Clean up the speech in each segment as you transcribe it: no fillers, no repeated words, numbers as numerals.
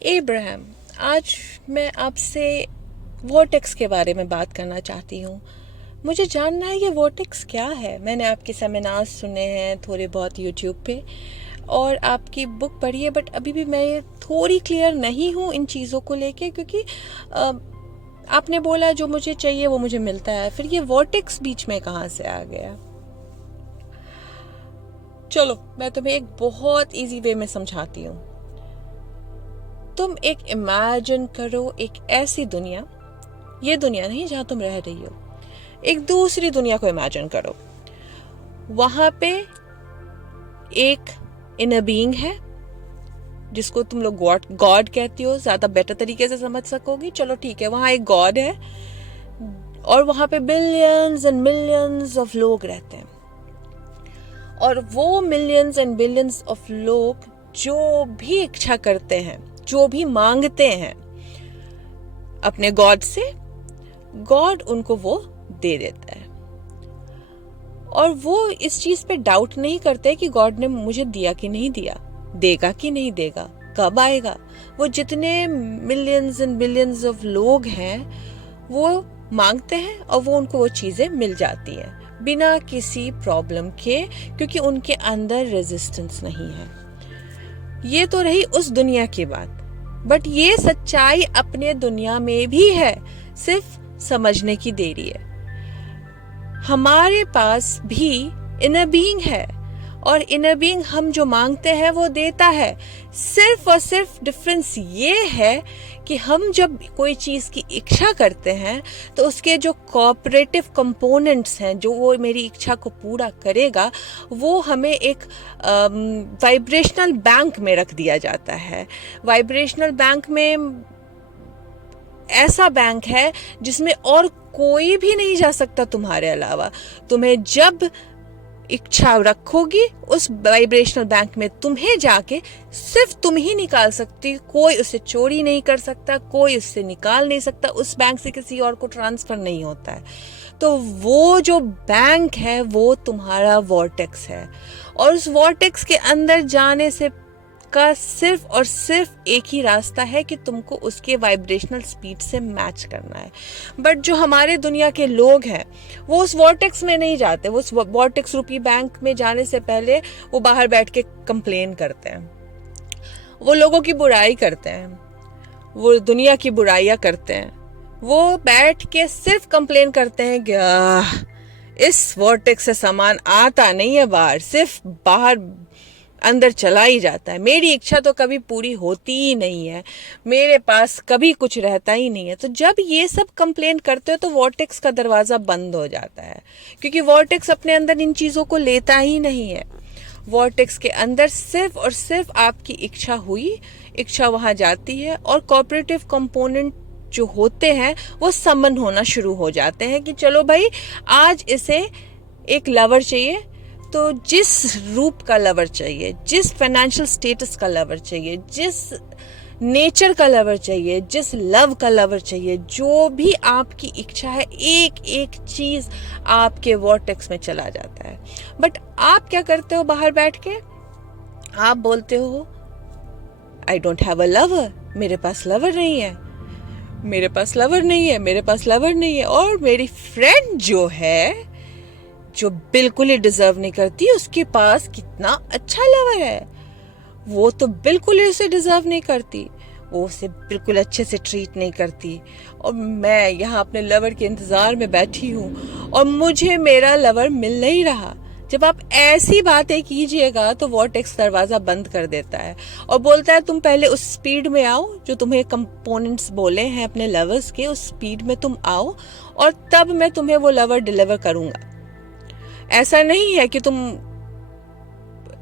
Abraham, आज मैं आपसे वोर्टेक्स के बारे में बात करना चाहती हूँ। मुझे जानना है ये वोर्टेक्स क्या है। मैंने आपके सेमिनार्स सुने हैं थोड़े बहुत यूट्यूब पे और आपकी बुक पढ़ी है, बट अभी भी मैं थोड़ी क्लियर नहीं हूँ इन चीज़ों को लेके, क्योंकि आपने बोला जो मुझे चाहिए वो मुझे मिलता है, फिर ये वोर्टेक्स बीच में कहाँ से आ गया। चलो मैं तुम्हें एक बहुत इजी वे में समझाती हूँ। तुम एक इमेजिन करो एक ऐसी दुनिया, ये दुनिया नहीं जहां तुम रह रही हो, एक दूसरी दुनिया को इमेजिन करो। वहां पे एक इनर बीइंग है जिसको तुम लोग गॉड कहती हो, ज्यादा बेटर तरीके से समझ सकोगी। चलो ठीक है, वहां एक गॉड है और वहां पे बिलियंस एंड मिलियंस ऑफ लोग रहते हैं, और वो मिलियंस एंड बिलियंस ऑफ लोग जो भी इच्छा करते हैं, जो भी मांगते हैं अपने गॉड से, गॉड उनको वो दे देता है। और वो इस चीज पे डाउट नहीं करते कि गॉड ने मुझे दिया कि नहीं दिया, देगा कि नहीं देगा, कब आएगा। वो जितने मिलियंस एंड बिलियंस ऑफ लोग हैं वो मांगते हैं और वो उनको वो चीजें मिल जाती हैं बिना किसी प्रॉब्लम के, क्योंकि उनके अंदर रेजिस्टेंस नहीं है। ये तो रही उस दुनिया की बात, बट ये सच्चाई अपने दुनिया में भी है, सिर्फ समझने की देरी है। हमारे पास भी इनर बीइंग है और इनर बीइंग हम जो मांगते हैं वो देता है। सिर्फ और सिर्फ डिफरेंस ये है कि हम जब कोई चीज की इच्छा करते हैं तो उसके जो कोऑपरेटिव कंपोनेंट्स हैं, जो वो मेरी इच्छा को पूरा करेगा, वो हमें एक वाइब्रेशनल बैंक में रख दिया जाता है। वाइब्रेशनल बैंक में ऐसा बैंक है जिसमें और कोई भी नहीं जा सकता तुम्हारे अलावा। तुम्हें जब इच्छा रखोगी उस वाइब्रेशनल बैंक में तुम्हें जाके सिर्फ तुम ही निकाल सकती, कोई उससे चोरी नहीं कर सकता, कोई उससे निकाल नहीं सकता, उस बैंक से किसी और को ट्रांसफर नहीं होता है। तो वो जो बैंक है वो तुम्हारा वॉर्टेक्स है, और उस वॉर्टेक्स के अंदर जाने से का सिर्फ और सिर्फ एक ही रास्ता है कि तुमको उसके वाइब्रेशनल स्पीड से मैच करना है। बट जो हमारे दुनिया के लोग हैं वो उस वॉर्टेक्स में नहीं जाते। वो उस वॉर्टेक्स रूपी बैंक में जाने से पहले वो बाहर बैठ के कंप्लेन करते हैं, वो लोगों की बुराई करते हैं, वो दुनिया की बुराइयां करते हैं। वो बैठ के सिर्फ कंप्लेन करते हैं कि इस वॉर्टेक्स से सामान आता नहीं है बाहर, सिर्फ बाहर अंदर चला ही जाता है। मेरी इच्छा तो कभी पूरी होती ही नहीं है, मेरे पास कभी कुछ रहता ही नहीं है। तो जब ये सब कंप्लेन करते हो तो वॉर्टेक्स का दरवाजा बंद हो जाता है, क्योंकि वॉर्टेक्स अपने अंदर इन चीजों को लेता ही नहीं है। वॉर्टेक्स के अंदर सिर्फ और सिर्फ आपकी इच्छा हुई, इच्छा वहां जाती है, और कोऑपरेटिव कंपोनेंट जो होते हैं वो समन होना शुरू हो जाते हैं कि चलो भाई आज इसे एक लवर चाहिए, तो जिस रूप का लवर चाहिए, जिस फाइनेंशियल स्टेटस का लवर चाहिए, जिस नेचर का लवर चाहिए, जिस लव का लवर चाहिए, जो भी आपकी इच्छा है, एक एक चीज आपके वॉर्टेक्स में चला जाता है। बट आप क्या करते हो बाहर बैठ के? आप बोलते हो I don't have a lover, मेरे पास लवर नहीं है, मेरे पास लवर नहीं है, मेरे पास लवर नहीं है। और मेरी फ्रेंड जो है, जो बिल्कुल ही डिजर्व नहीं करती, उसके पास कितना अच्छा लवर है, वो तो बिल्कुल ही उसे डिजर्व नहीं करती, वो उसे बिल्कुल अच्छे से ट्रीट नहीं करती, और मैं यहाँ अपने लवर के इंतजार में बैठी हूँ और मुझे मेरा लवर मिल नहीं रहा। जब आप ऐसी बातें कीजिएगा तो वॉर्टेक्स दरवाजा बंद कर देता है और बोलता है तुम पहले उस स्पीड में आओ जो तुम्हें कंपोनेंट्स बोले हैं अपने लवर्स के, उस स्पीड में तुम आओ और तब मैं तुम्हें वो लवर डिलीवर करूंगा। ऐसा नहीं है कि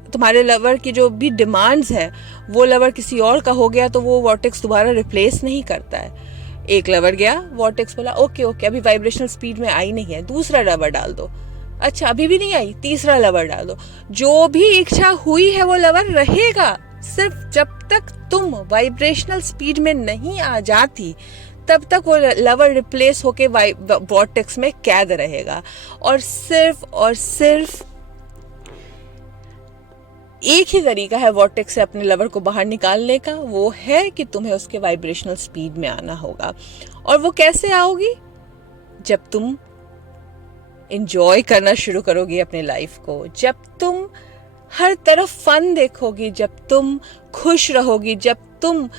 तुम्हारे लवर की जो भी डिमांड्स है वो लवर किसी और का हो गया तो वो वॉर्टेक्स दोबारा रिप्लेस नहीं करता है। एक लवर गया, वॉर्टेक्स बोला ओके अभी वाइब्रेशनल स्पीड में आई नहीं है, दूसरा लवर डाल दो। अच्छा अभी भी नहीं आई, तीसरा लवर डाल दो। जो भी इच्छा हुई है वो लवर रहेगा, सिर्फ जब तक तुम वाइब्रेशनल स्पीड में नहीं आ जाती तब तक वो लवर रिप्लेस होके वॉर्टेक्स में कैद रहेगा। और सिर्फ एक ही तरीका है वॉर्टेक्स से अपने लवर को बाहर निकालने का, वो है कि तुम्हें उसके वाइब्रेशनल स्पीड में आना होगा। और वो कैसे आओगी? जब तुम एंजॉय करना शुरू करोगी अपने लाइफ को, जब तुम हर तरफ फन देखोगी, जब तुम खुश रहोगी, जब तुम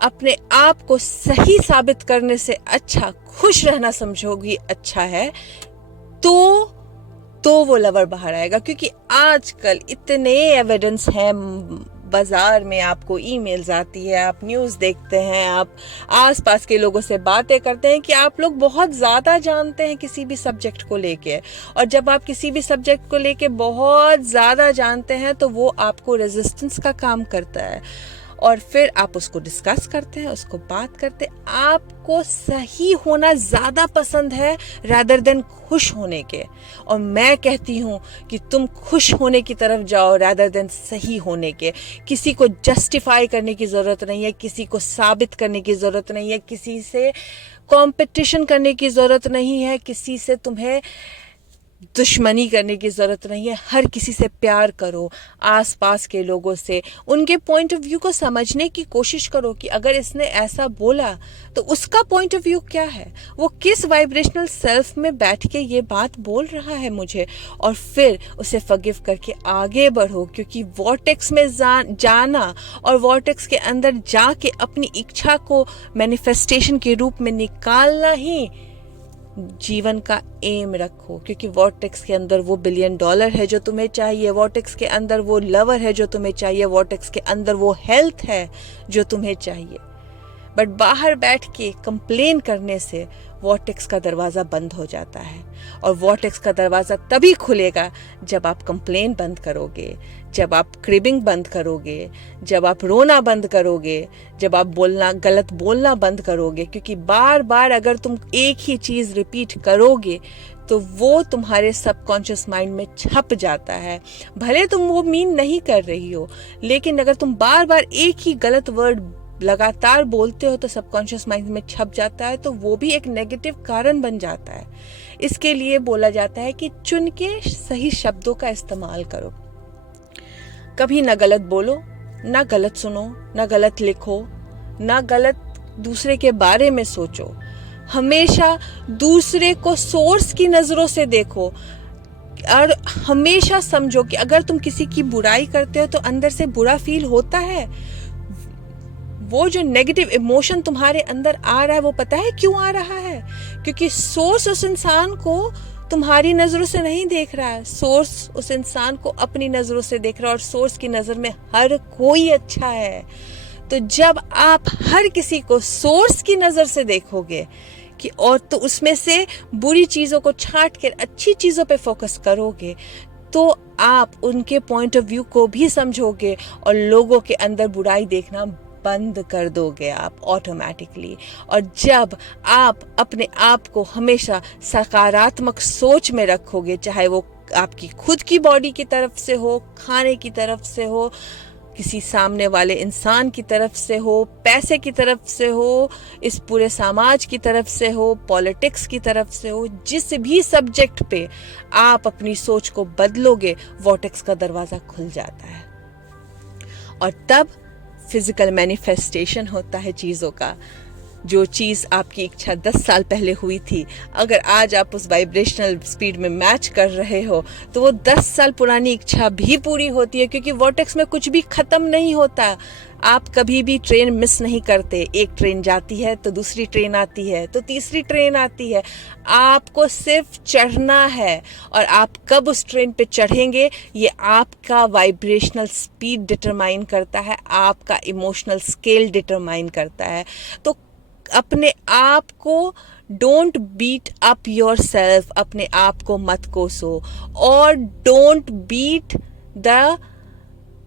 अपने आप को सही साबित करने से अच्छा खुश रहना समझोगी अच्छा है, तो वो लवर बाहर आएगा। क्योंकि आजकल इतने एविडेंस हैं बाजार में, आपको ईमेल्स आती है, आप न्यूज़ देखते हैं, आप आसपास के लोगों से बातें करते हैं कि आप लोग बहुत ज़्यादा जानते हैं किसी भी सब्जेक्ट को लेके। और जब आप किसी भी सब्जेक्ट को लेके बहुत ज़्यादा जानते हैं तो वो आपको रेजिस्टेंस का काम करता है, और फिर आप उसको डिस्कस करते हैं, उसको बात करते हैं। आपको सही होना ज़्यादा पसंद है रादर देन खुश होने के। और मैं कहती हूँ कि तुम खुश होने की तरफ जाओ रादर देन सही होने के। किसी को जस्टिफाई करने की ज़रूरत नहीं है, किसी को साबित करने की ज़रूरत नहीं है, किसी से कंपटीशन करने की ज़रूरत नहीं है, किसी से तुम्हें दुश्मनी करने की ज़रूरत नहीं है। हर किसी से प्यार करो, आसपास के लोगों से उनके पॉइंट ऑफ व्यू को समझने की कोशिश करो कि अगर इसने ऐसा बोला तो उसका पॉइंट ऑफ व्यू क्या है, वो किस वाइब्रेशनल सेल्फ में बैठ के ये बात बोल रहा है मुझे, और फिर उसे फॉरगिव करके आगे बढ़ो। क्योंकि वॉर्टेक्स में जाना और वॉर्टेक्स के अंदर जाके अपनी इच्छा को मैनिफेस्टेशन के रूप में निकालना ही जीवन का एम रखो। क्योंकि वॉर्टेक्स के अंदर वो $1 बिलियन है जो तुम्हें चाहिए, वॉर्टेक्स के अंदर वो लवर है जो तुम्हें चाहिए, वॉर्टेक्स के अंदर वो हेल्थ है जो तुम्हें चाहिए। बट बाहर बैठ के कंप्लेन करने से वॉर्टेक्स का दरवाज़ा बंद हो जाता है, और वॉर्टेक्स का दरवाज़ा तभी खुलेगा जब आप कंप्लेन बंद करोगे, जब आप क्रिबिंग बंद करोगे, जब आप रोना बंद करोगे, जब आप गलत बोलना बंद करोगे। क्योंकि बार बार अगर तुम एक ही चीज़ रिपीट करोगे तो वो तुम्हारे सबकॉन्शियस माइंड में छप जाता है। भले तुम वो मीन नहीं कर रही हो, लेकिन अगर तुम बार बार एक ही गलत वर्ड लगातार बोलते हो तो सबकॉन्शियस माइंड में छप जाता है, तो वो भी एक नेगेटिव कारण बन जाता है। इसके लिए बोला जाता है कि चुन के सही शब्दों का इस्तेमाल करो। कभी ना गलत बोलो, ना गलत सुनो, ना गलत लिखो, ना गलत दूसरे के बारे में सोचो। हमेशा दूसरे को सोर्स की नज़रों से देखो, और हमेशा समझो कि अगर तुम किसी की बुराई करते हो तो अंदर से बुरा फील होता है। वो जो नेगेटिव इमोशन तुम्हारे अंदर आ रहा है, वो पता है क्यों आ रहा है? क्योंकि सोर्स उस इंसान को तुम्हारी नज़रों से नहीं देख रहा है, सोर्स उस इंसान को अपनी नज़रों से देख रहा है, और सोर्स की नज़र में हर कोई अच्छा है। तो जब आप हर किसी को सोर्स की नज़र से देखोगे कि और तो उसमें से बुरी चीज़ों को छांट कर अच्छी चीज़ों पे फोकस करोगे, तो आप उनके पॉइंट ऑफ व्यू को भी समझोगे और लोगों के अंदर बुराई देखना बंद कर दोगे आप ऑटोमेटिकली। और जब आप अपने आप को हमेशा सकारात्मक सोच में रखोगे, चाहे वो आपकी खुद की बॉडी की तरफ से हो, खाने की तरफ से हो, किसी सामने वाले इंसान की तरफ से हो, पैसे की तरफ से हो, इस पूरे समाज की तरफ से हो, पॉलिटिक्स की तरफ से हो, जिस भी सब्जेक्ट पे आप अपनी सोच को बदलोगे, वॉर्टेक्स का दरवाज़ा खुल जाता है। और तब फिजिकल मैनिफेस्टेशन होता है चीज़ों का। जो चीज़ आपकी इच्छा 10 साल पहले हुई थी, अगर आज आप उस वाइब्रेशनल स्पीड में मैच कर रहे हो तो वो 10 साल पुरानी इच्छा भी पूरी होती है। क्योंकि वॉर्टेक्स में कुछ भी ख़त्म नहीं होता। आप कभी भी ट्रेन मिस नहीं करते। एक ट्रेन जाती है तो दूसरी ट्रेन आती है, तो तीसरी ट्रेन आती है। आपको सिर्फ चढ़ना है, और आप कब उस ट्रेन पे चढ़ेंगे ये आपका वाइब्रेशनल स्पीड डिटरमाइन करता है, आपका इमोशनल स्केल डिटरमाइन करता है। तो अपने आप को don't beat up yourself, अपने आप को मत कोसो, और don't beat the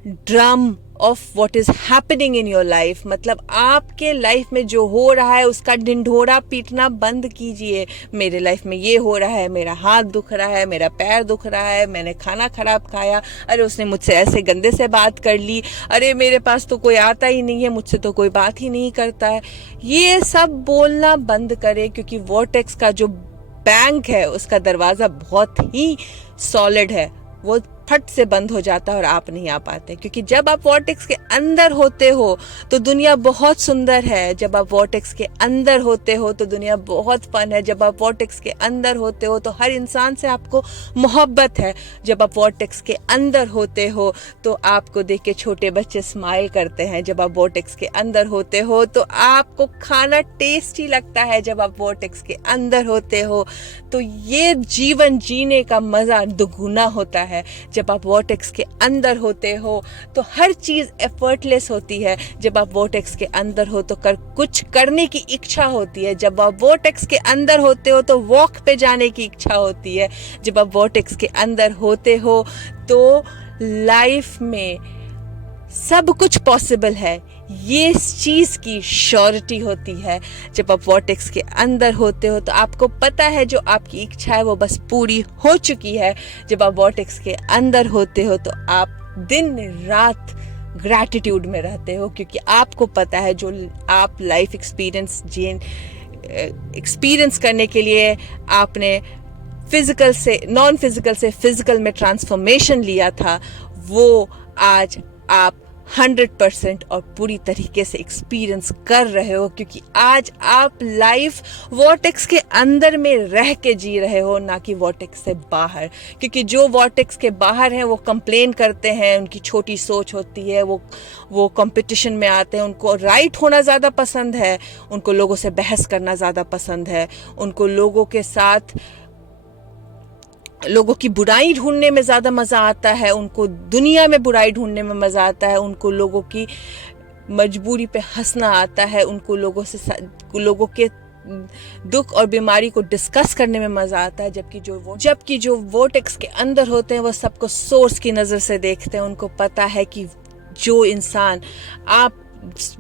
drum of what is happening in your life. मतलब आपके लाइफ में जो हो रहा है उसका ढिंढोरा पीटना बंद कीजिए। मेरे लाइफ में ये हो रहा है, मेरा हाथ दुख रहा है, मेरा पैर दुख रहा है, मैंने खाना खराब खाया, अरे उसने मुझसे ऐसे गंदे से बात कर ली, अरे मेरे पास तो कोई आता ही नहीं है, मुझसे तो कोई बात ही नहीं करता है। ये सब बोलना बंद करें। क्योंकि वॉर्टेक्स का जो बैंक है उसका दरवाज़ा बहुत ही सॉलिड है, वो फट से बंद हो जाता है और आप नहीं आ पाते। क्योंकि जब आप वॉर्टेक्स के अंदर होते हो तो दुनिया बहुत सुंदर है। जब आप वॉर्टेक्स के अंदर होते हो तो दुनिया बहुत फन है। जब आप वॉर्टेक्स के अंदर होते हो तो हर इंसान से आपको मोहब्बत है। जब आप वॉर्टेक्स के अंदर होते हो तो आपको देख के छोटे बच्चे स्माइल करते हैं। जब आप वॉर्टेक्स के अंदर होते हो तो आपको खाना टेस्टी लगता है। जब आप वॉर्टेक्स के अंदर होते हो तो ये जीवन जीने का मजा दुगुना होता है। जब आप वॉर्टेक्स के अंदर होते हो तो हर चीज एफर्टलेस होती है। जब आप वॉर्टेक्स के अंदर हो तो कुछ करने की इच्छा होती है। जब आप वॉर्टेक्स के अंदर होते हो तो वॉक पे जाने की इच्छा होती है। जब आप वॉर्टेक्स के अंदर होते हो तो लाइफ में सब कुछ पॉसिबल है, ये इस चीज की श्योरिटी होती है। जब आप वॉर्टेक्स के अंदर होते हो तो आपको पता है जो आपकी इच्छा है वो बस पूरी हो चुकी है। जब आप वॉर्टेक्स के अंदर होते हो तो आप दिन रात ग्रैटिट्यूड में रहते हो, क्योंकि आपको पता है जो आप लाइफ एक्सपीरियंस करने के लिए आपने फिजिकल से नॉन फिजिकल से फिजिकल में ट्रांसफॉर्मेशन लिया था, वो आज आप 100% और पूरी तरीके से एक्सपीरियंस कर रहे हो। क्योंकि आज आप लाइफ वॉर्टेक्स के अंदर में रह के जी रहे हो, ना कि वॉर्टेक्स से बाहर। क्योंकि जो वॉर्टेक्स के बाहर हैं वो कंप्लेन करते हैं, उनकी छोटी सोच होती है, वो कंपटीशन में आते हैं, उनको राइट होना ज़्यादा पसंद है, उनको लोगों से बहस करना ज़्यादा पसंद है, उनको लोगों के साथ लोगों की बुराई ढूंढने में ज़्यादा मज़ा आता है, उनको दुनिया में बुराई ढूंढने में मज़ा आता है, उनको लोगों की मजबूरी पे हंसना आता है, उनको लोगों के दुख और बीमारी को डिस्कस करने में मज़ा आता है। जबकि जो वॉर्टेक्स के अंदर होते हैं वो सबको सोर्स की नज़र से देखते हैं। उनको पता है कि जो इंसान आप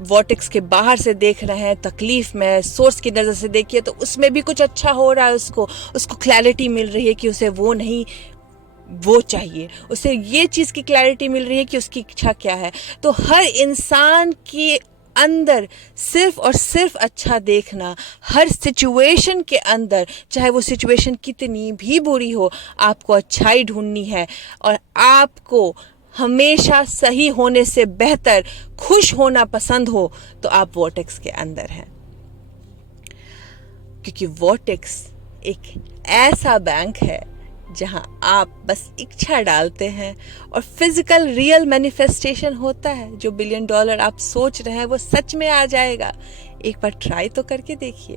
वॉर्टेक्स के बाहर से देख रहे हैं तकलीफ में, सोर्स की नज़र से देखिए तो उसमें भी कुछ अच्छा हो रहा है। उसको क्लैरिटी मिल रही है कि उसे वो चाहिए, उसे ये चीज़ की क्लैरिटी मिल रही है कि उसकी इच्छा क्या है। तो हर इंसान के अंदर सिर्फ और सिर्फ अच्छा देखना, हर सिचुएशन के अंदर, चाहे वो सिचुएशन कितनी भी बुरी हो, आपको अच्छाई ढूंढनी है और आपको हमेशा सही होने से बेहतर खुश होना पसंद हो तो आप वॉर्टेक्स के अंदर हैं। क्योंकि वॉर्टेक्स एक ऐसा बैंक है जहां आप बस इच्छा डालते हैं और फिजिकल रियल मैनिफेस्टेशन होता है। जो $1 बिलियन आप सोच रहे हैं वो सच में आ जाएगा। एक बार ट्राई तो करके देखिए।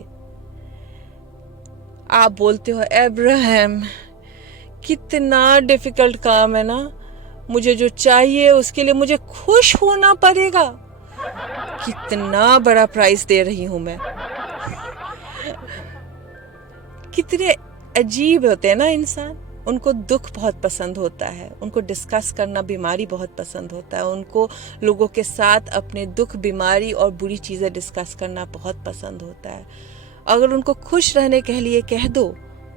आप बोलते हो अब्राहम कितना डिफिकल्ट काम है ना, मुझे जो चाहिए उसके लिए मुझे खुश होना पड़ेगा। कितना बड़ा प्राइस दे रही हूं मैं। कितने अजीब होते हैं ना इंसान। उनको दुख बहुत पसंद होता है, उनको डिस्कस करना बीमारी बहुत पसंद होता है, उनको लोगों के साथ अपने दुख बीमारी और बुरी चीज़ें डिस्कस करना बहुत पसंद होता है। अगर उनको खुश रहने के लिए कह दो,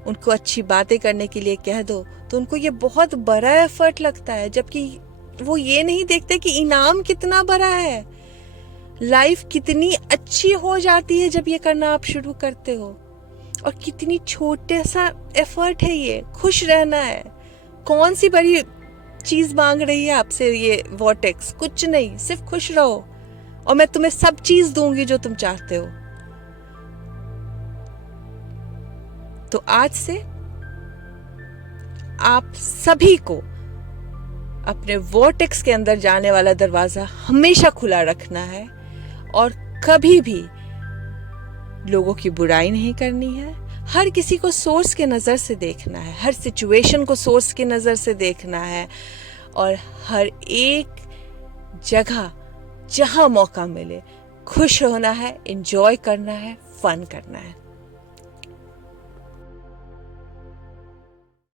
उनको अच्छी बातें करने के लिए कह दो, तो उनको ये बहुत बड़ा एफर्ट लगता है। जबकि वो ये नहीं देखते कि इनाम कितना बड़ा है, लाइफ कितनी अच्छी हो जाती है जब ये करना आप शुरू करते हो। और कितनी छोटे सा एफर्ट है ये, खुश रहना है। कौन सी बड़ी चीज मांग रही है आपसे ये वॉर्टेक्स? कुछ नहीं, सिर्फ खुश रहो और मैं तुम्हें सब चीज दूंगी जो तुम चाहते हो। तो आज से आप सभी को अपने वॉर्टेक्स के अंदर जाने वाला दरवाजा हमेशा खुला रखना है और कभी भी लोगों की बुराई नहीं करनी है। हर किसी को सोर्स के नज़र से देखना है, हर सिचुएशन को सोर्स की नज़र से देखना है और हर एक जगह जहां मौका मिले खुश होना है, एंजॉय करना है, फन करना है।